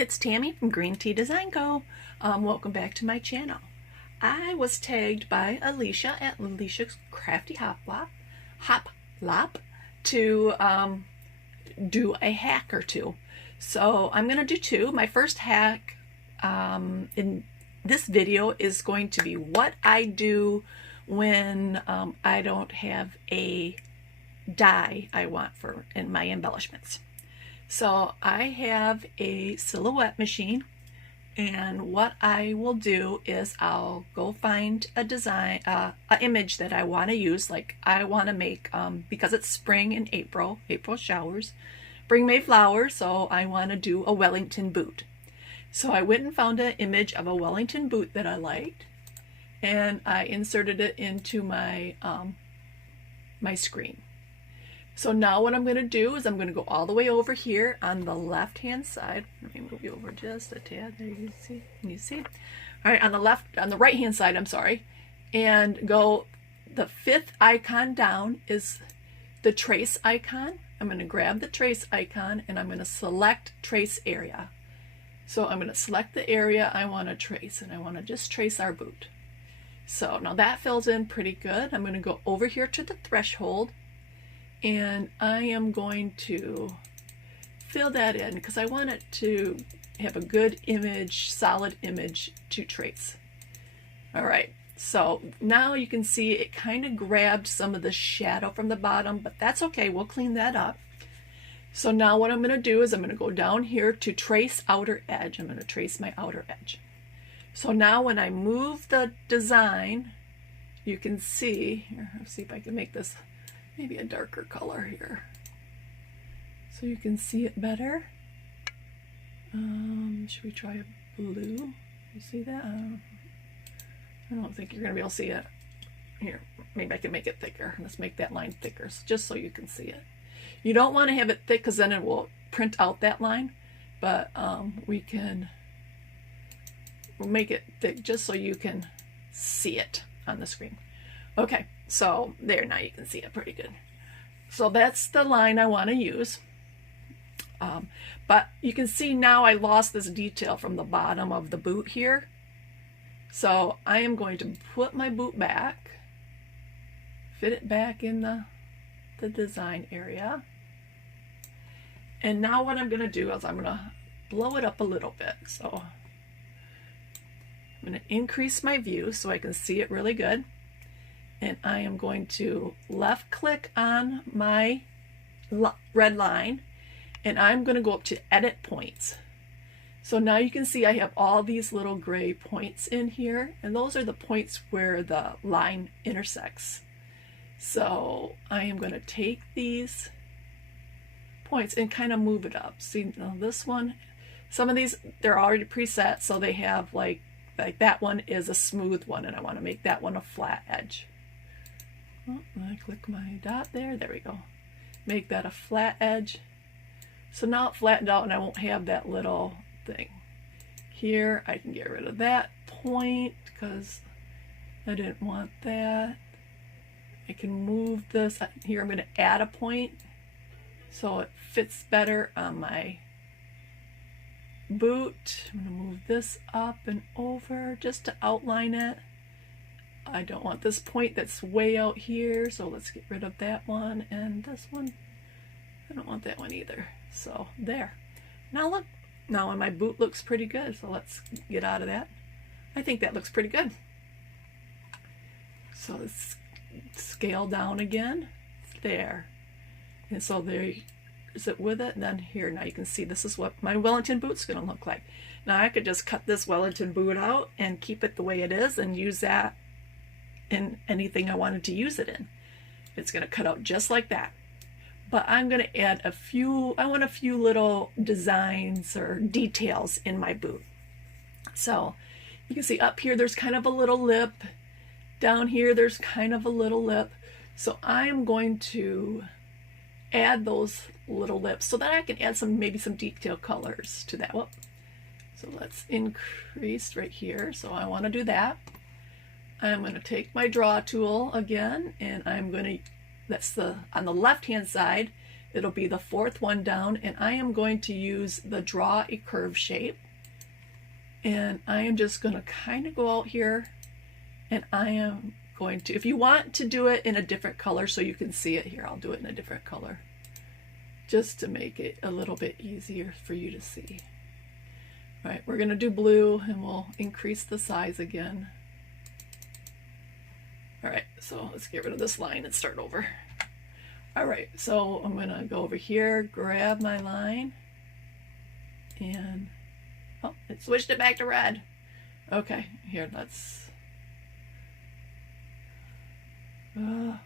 It's Tammy from greentdesignco. Welcome back to my channel. I was tagged by Alicia at Alicia's Crafty Hoplop to do a hack or two. So I'm going to do two. My first hack in this video is going to be what I do when I don't have a die I want for in my embellishments. So I have a silhouette machine, and what I will do is I'll go find a design, an image that I want to use. Like I want to make, because it's spring and April showers, bring May flowers, so I want to do a Wellington boot. So I went and found an image of a Wellington boot that I liked, and I inserted it into my, my screen. So now what I'm going to do is I'm going to go all the way over here on the left hand side. Let me move you over just a tad. There you see. Can you see? All right, on the right hand side, I'm sorry. And go, the fifth icon down is the trace icon. I'm going to grab the trace icon and I'm going to select trace area. So I'm going to select the area I want to trace, and I want to just trace our boot. So now that fills in pretty good. I'm going to go over here to the threshold, and I am going to fill that in because I want it to have a good image, solid image to trace. All right, so now you can see it kind of grabbed some of the shadow from the bottom, but that's okay, we'll clean that up. So now what I'm going to do is I'm going to go down here to trace outer edge. I'm going to trace my outer edge. So now when I move the design, you can see, here, let's see if I can make this maybe a darker color here so you can see it better. Should we try a blue? You see that? I don't think you're gonna be able to see it. Here, maybe I can make it thicker. Let's make that line thicker, just so you can see it. You don't want to have it thick because then it will print out that line, but we'll make it thick just so you can see it on the screen. Okay, so there, now you can see it pretty good. So that's the line I want to use. But you can see now I lost this detail from the bottom of the boot here. So I am going to put my boot back, fit it back in the design area. And now what I'm going to do is I'm going to blow it up a little bit. So I'm going to increase my view so I can see it really good. And I am going to left click on my red line, and I'm going to go up to edit points. So now you can see I have all these little gray points in here, and those are the points where the line intersects. So I am going to take these points and kind of move it up. See, now this one, some of these, they're already preset, so they have like that one is a smooth one, and I want to make that one a flat edge. I click my dot there, there we go. Make that a flat edge. So now it flattened out and I won't have that little thing. Here I can get rid of that point because I didn't want that. I can move this. Here I'm going to add a point so it fits better on my boot. I'm going to move this up and over just to outline it. I don't want this point that's way out here, so let's get rid of that one, and this one, I don't want that one either. So there. Now look, now my boot looks pretty good, so let's get out of that. I think that looks pretty good. So let's scale down again. There. And so there is it with it, and then here, now you can see this is what my Wellington boot's going to look like. Now I could just cut this Wellington boot out and keep it the way it is and use that in anything I wanted to use it in. It's going to cut out just like that. But I'm going to add a few, I want a few little designs or details in my boot. So you can see up here there's kind of a little lip. Down here there's kind of a little lip. So I'm going to add those little lips so that I can add some, maybe some detail colors to that. Whoop. So let's increase right here. So I want to do that. I'm going to take my draw tool again, and I'm going to, that's on the left hand side, It'll be the fourth one down, and I am going to use the draw a curve shape. And I am just going to kind of go out here, and I am going to, if you want to do it in a different color so you can see it here, I'll do it in a different color just to make it a little bit easier for you to see. All right, we're going to do blue, and we'll increase the size again. All right, so let's get rid of this line and start over. All right, so I'm going to go over here, grab my line, and oh, it switched it back to red. Okay, here, let's, why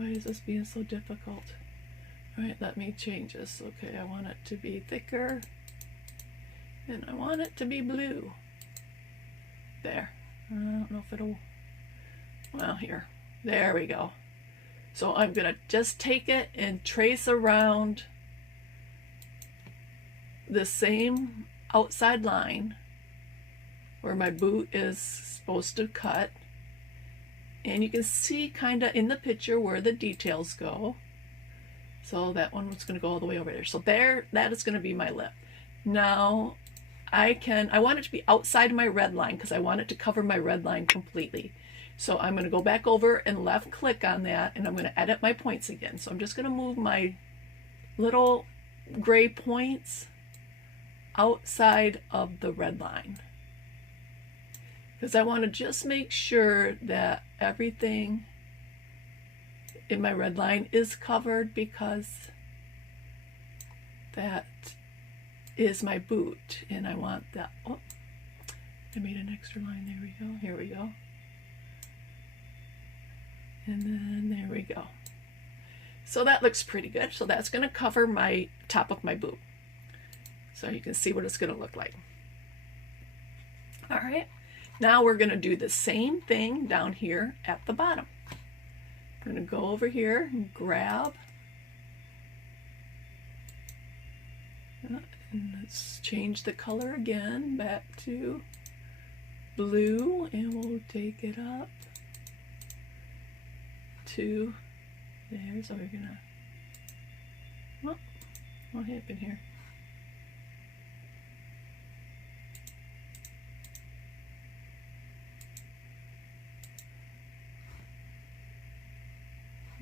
is this being so difficult? All right, let me change this. Okay, I want it to be thicker, and I want it to be blue. There, I don't know if it'll, well, here, there we go. So I'm going to just take it and trace around the same outside line where my boot is supposed to cut. And you can see kind of in the picture where the details go. So that one was going to go all the way over there. So there, that is going to be my lip. Now I want it to be outside my red line because I want it to cover my red line completely. So I'm going to go back over and left click on that, and I'm going to edit my points again. So I'm just going to move my little gray points outside of the red line, because I want to just make sure that everything in my red line is covered, because that is my boot, and I want that. Oh, I made an extra line. There we go. Here we go. And then there we go. So that looks pretty good. So that's going to cover my top of my boot. So you can see what it's going to look like. All right. Now we're going to do the same thing down here at the bottom. I'm going to go over here and grab. And let's change the color again back to blue, and we'll take it up to there. So we're gonna, oh, what happened here?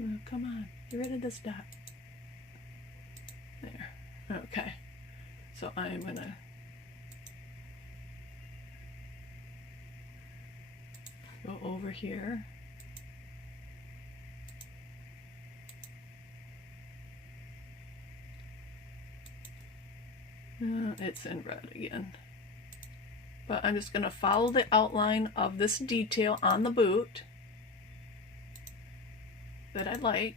Oh, come on, get rid of this dot. There. Okay, so I'm gonna go over here. It's in red again. But I'm just going to follow the outline of this detail on the boot that I like.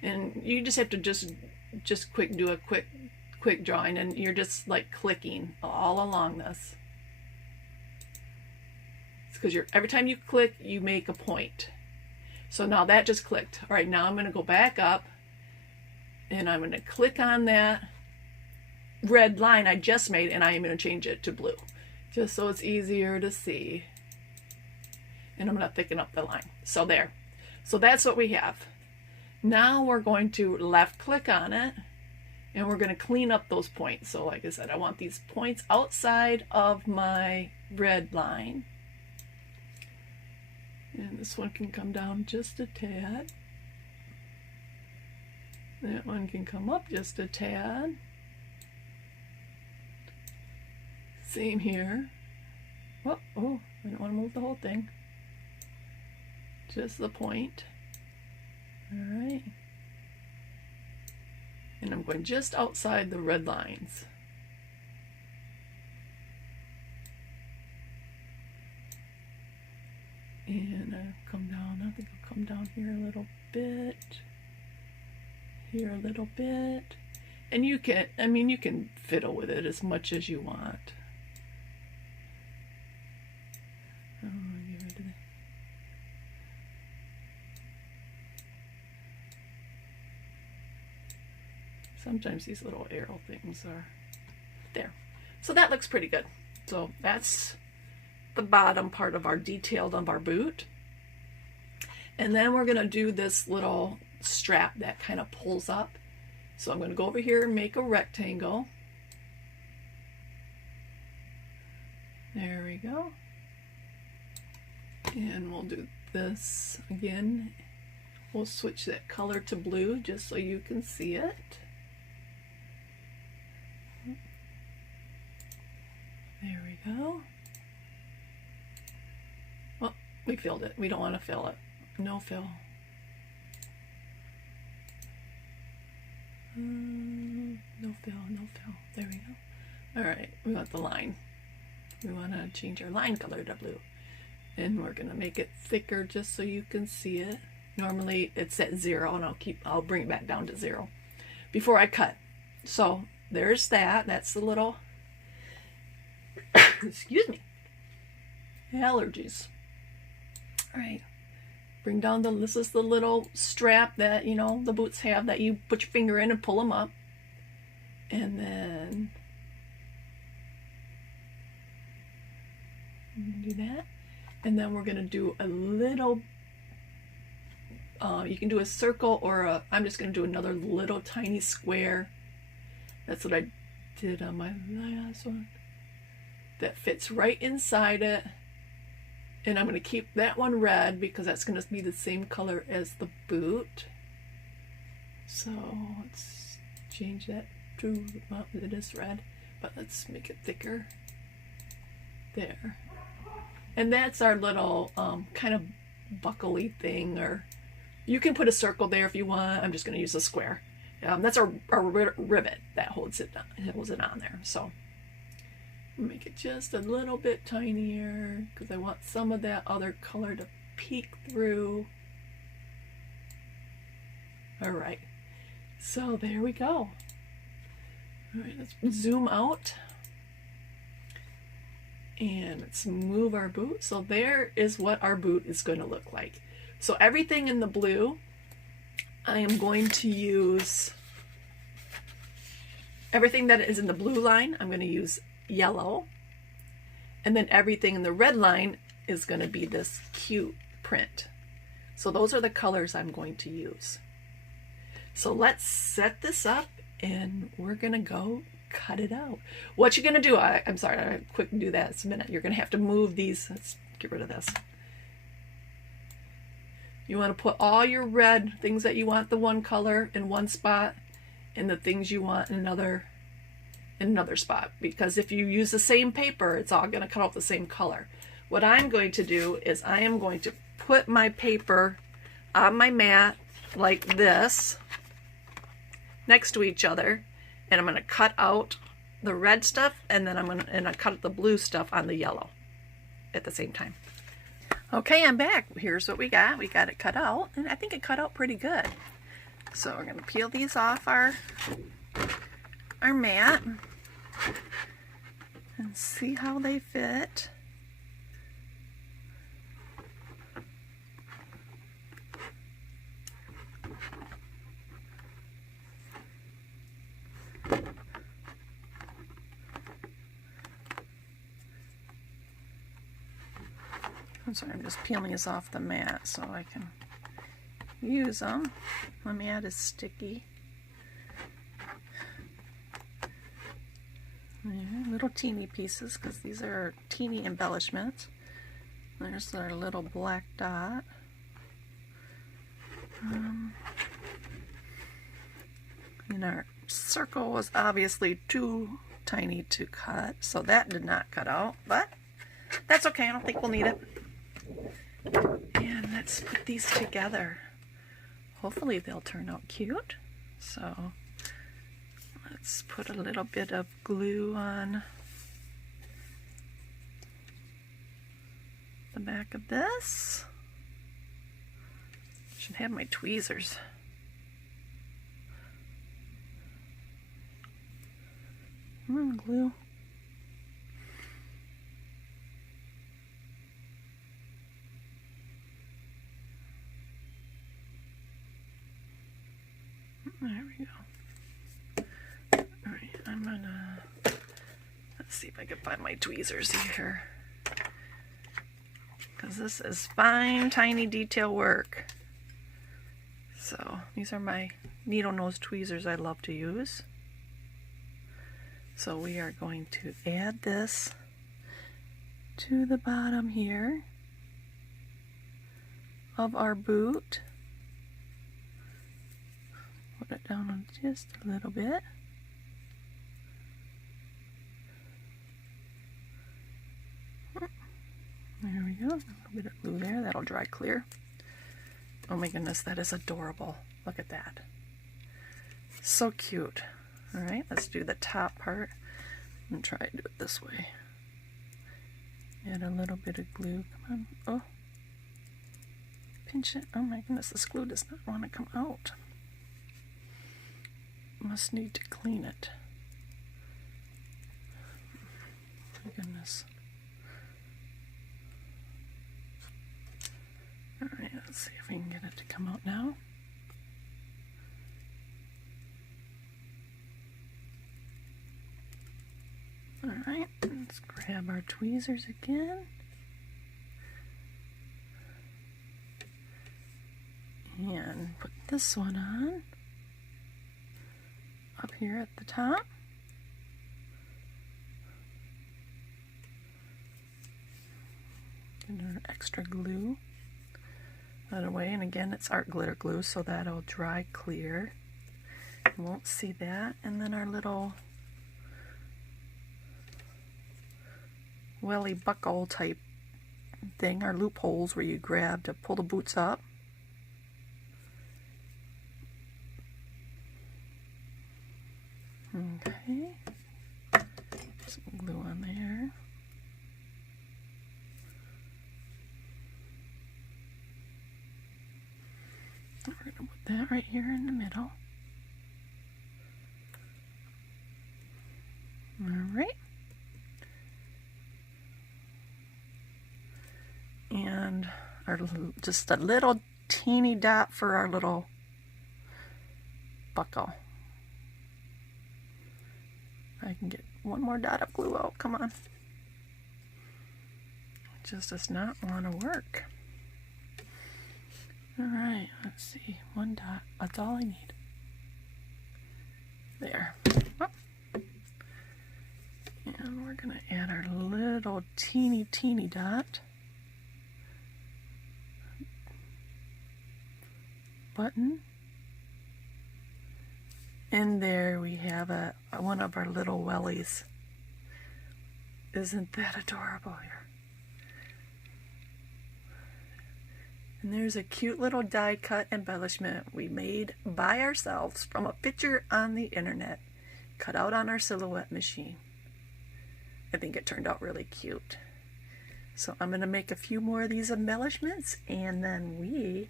And you just have to just do a quick drawing, and you're just like clicking all along this. It's because every time you click, you make a point. So now that just clicked. All right, now I'm going to go back up, and I'm going to click on that red line I just made, and I am going to change it to blue, just so it's easier to see. And I'm going to thicken up the line. So there. So that's what we have. Now we're going to left click on it, and we're going to clean up those points. So like I said, I want these points outside of my red line. And this one can come down just a tad. That one can come up just a tad. Same here. Oh, I don't want to move the whole thing. Just the point. All right. And I'm going just outside the red lines. And I'll come down, I think I'll come down here a little bit, here a little bit. And you can, I mean, you can fiddle with it as much as you want. Oh, get rid of that. Sometimes these little arrow things are there. So that looks pretty good. So that's the bottom part of our detail of our boot. And then we're gonna do this little strap that kind of pulls up. So I'm gonna go over here and make a rectangle. There we go. And we'll do this again. We'll switch that color to blue just so you can see it. There we go. Well, we filled it. We don't want to fill it. No fill. No fill, no fill. There we go. All right, we want the line. We want to change our line color to blue. And we're going to make it thicker just so you can see it. Normally it's at 0, and I'll bring it back down to 0 before I cut. So there's that. That's the little excuse me, allergies. All right, bring down this is the little strap that, you know, the boots have, that you put your finger in and pull them up. And then do that. And then we're going to do a little, you can do a circle, or I'm just going to do another little tiny square. That's what I did on my last one. That fits right inside it. And I'm going to keep that one red because that's going to be the same color as the boot. So let's change that to, well, it is red, but let's make it thicker. There. And that's our little kind of buckly thing, or you can put a circle there if you want. I'm just going to use a square. That's our rivet that holds it on there. So make it just a little bit tinier because I want some of that other color to peek through. All right, so there we go. All right, let's zoom out. And let's move our boot. So there is what our boot is going to look like. So everything in the blue, I am going to use, everything that is in the blue line, I'm going to use yellow. And then everything in the red line is going to be this cute print. So those are the colors I'm going to use. So let's set this up and we're going to go cut it out. What you're going to do, I'm sorry, I'll quick do that. It's a minute. You're going to have to move these. Let's get rid of this. You want to put all your red things that you want the one color in one spot, and the things you want in another spot, because if you use the same paper, it's all going to cut off the same color. What I'm going to do is I am going to put my paper on my mat like this next to each other, and I'm going to cut out the red stuff, and then I'm going to cut the blue stuff on the yellow at the same time. Okay, I'm back. Here's what we got. We got it cut out, and I think it cut out pretty good. So we're going to peel these off our mat and see how they fit. I'm sorry, I'm just peeling these off the mat so I can use them. My mat is sticky. There, little teeny pieces, because these are teeny embellishments. There's our little black dot. And our circle was obviously too tiny to cut, so that did not cut out, but that's okay. I don't think we'll need it. And let's put these together. Hopefully they'll turn out cute. So let's put a little bit of glue on the back of this. Should have my tweezers. Glue. There we go. All right, I'm gonna, let's see if I can find my tweezers here. because this is fine, tiny detail work. So these are my needle nose tweezers I love to use. So we are going to add this to the bottom here of our boot. Put it down on just a little bit. There we go, a little bit of glue there, that'll dry clear. Oh my goodness, that is adorable. Look at that. So cute. All right, let's do the top part. I'm gonna try to do it this way. Add a little bit of glue, come on, oh. Pinch it, oh my goodness, this glue does not want to come out. Must need to clean it. My goodness. Alright, let's see if we can get it to come out now. Alright, let's grab our tweezers again. And put this one on. Up here at the top. Get our extra glue out of the way, and again it's art glitter glue, so that'll dry clear. You won't see that. And then our little welly buckle type thing, our loopholes where you grab to pull the boots up. Okay, some glue on there. We're going to put that right here in the middle. Alright. And our just a little teeny dot for our little buckle. I can get one more dot of glue out, come on. It just does not want to work. Alright, let's see, one dot, that's all I need. There. Oh. And we're going to add our little teeny dot. Button. And there we have one of our little wellies. Isn't that adorable here? And there's a cute little die cut embellishment we made by ourselves from a picture on the internet, cut out on our silhouette machine. I think it turned out really cute. So I'm going to make a few more of these embellishments, and then we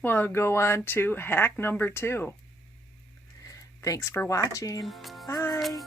will go on to hack number 2. Thanks for watching. Bye.